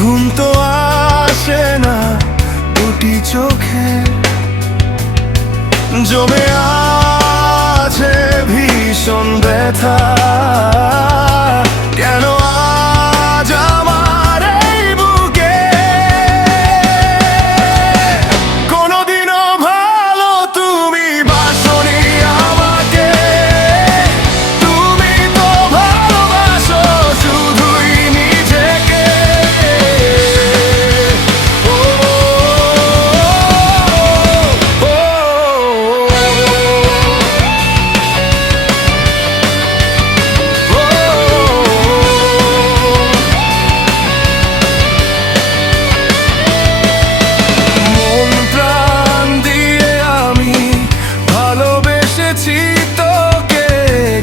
ঘুম তো আসে না দুটি চোখে, জমে আছে ভীষণ ব্যথা। কেন আজ আমার এই বুকে কোনোদিনও ভালো তুমি বাসনি আমাকে। তুমি তো ভালোবাসো শুধুই নিজেকে। ও, ও, ও, মন প্রাণ দিয়ে আমি ভালোবেসেছি তোকে,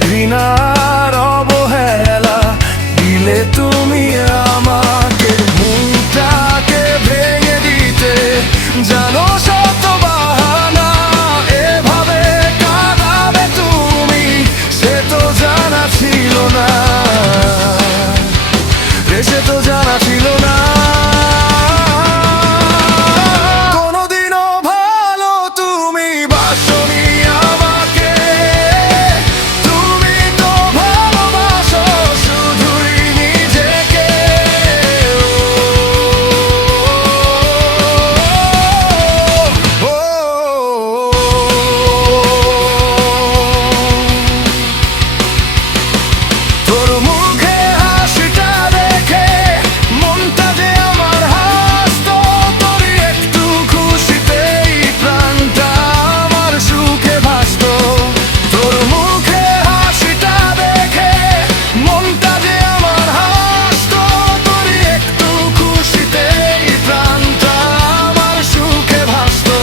ঘৃণার অবহেলা দিলে তুমি আমাকে। মনটাকে ভেঙে দিতে জানো শত বাহানা, এভাবে কাঁদাবে তুমি সে তো জানা ছিল না, সে তো জানা ছিল না। কোনোদিনও ভালো তুমি বাসনি আমাকে। তুমি তো ভালোবাসো শুধুই নিজেকে। ও, ও, তোর মুখে হাসিটা দেখে মনটা যে আমার হাসতো, তোর একটু খুশিতেই প্রাণটা আমার সুখে ভাসতো। তোর মুখে হাসিটা দেখে মনটা যে আমার হাসতো, তোর একটু খুশিতেই প্রাণটা আমার সুখে ভাসতো।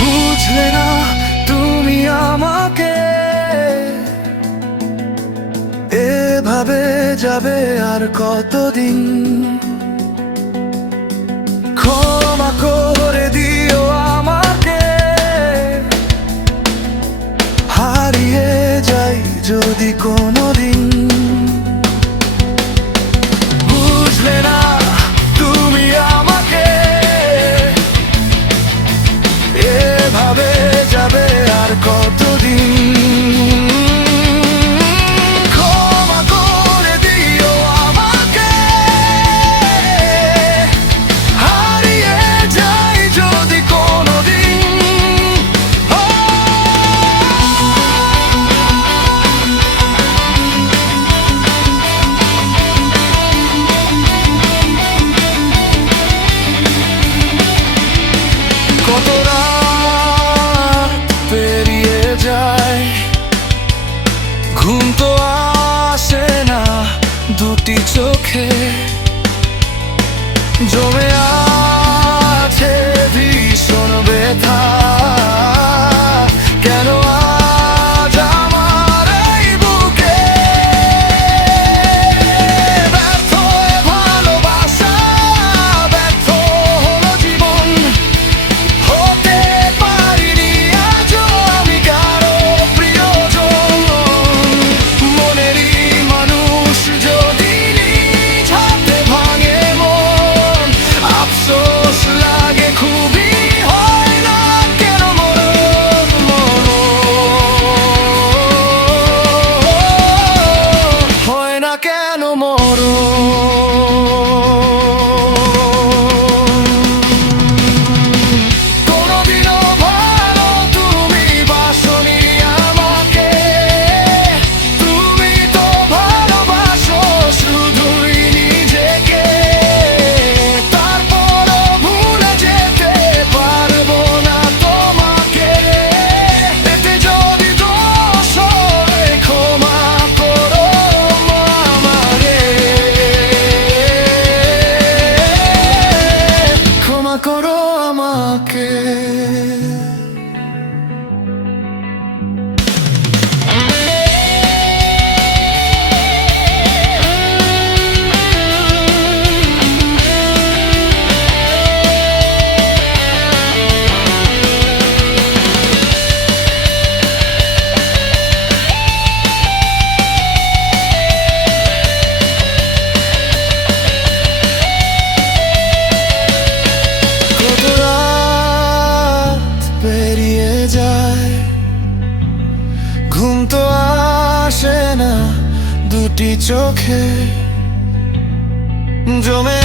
বুঝলে না তুমি আমাকে, এভাবে যাবে আর কতদিন। ক্ষমা করে দিও আমাকে, হারিয়ে যাই যদি কোনোদিন। বুঝলে না তুমি আমাকে, এভাবে যাবে আর কতদিন। ক্ষমা করে দিও আমাকে, হারিয়ে যাই যদি কোনোদিন। ও, কত রাত পেরিয়ে যায়, ঘুম তো আসে না দুটি চোখে, জমে আছে ভীষণ ব্যথা। কেন আজ আমার এই বুকে ব্যর্থ হয়ে ভালোবাসা, ব্যর্থ হলো জীবন। হতে পারিনি আজও আমি কারো প্রিয়জন। মনেরই মানুষ যদি নিজ হাতে ভাঙে মন, ঘুম তো আসে না দুটি চোখে, জমে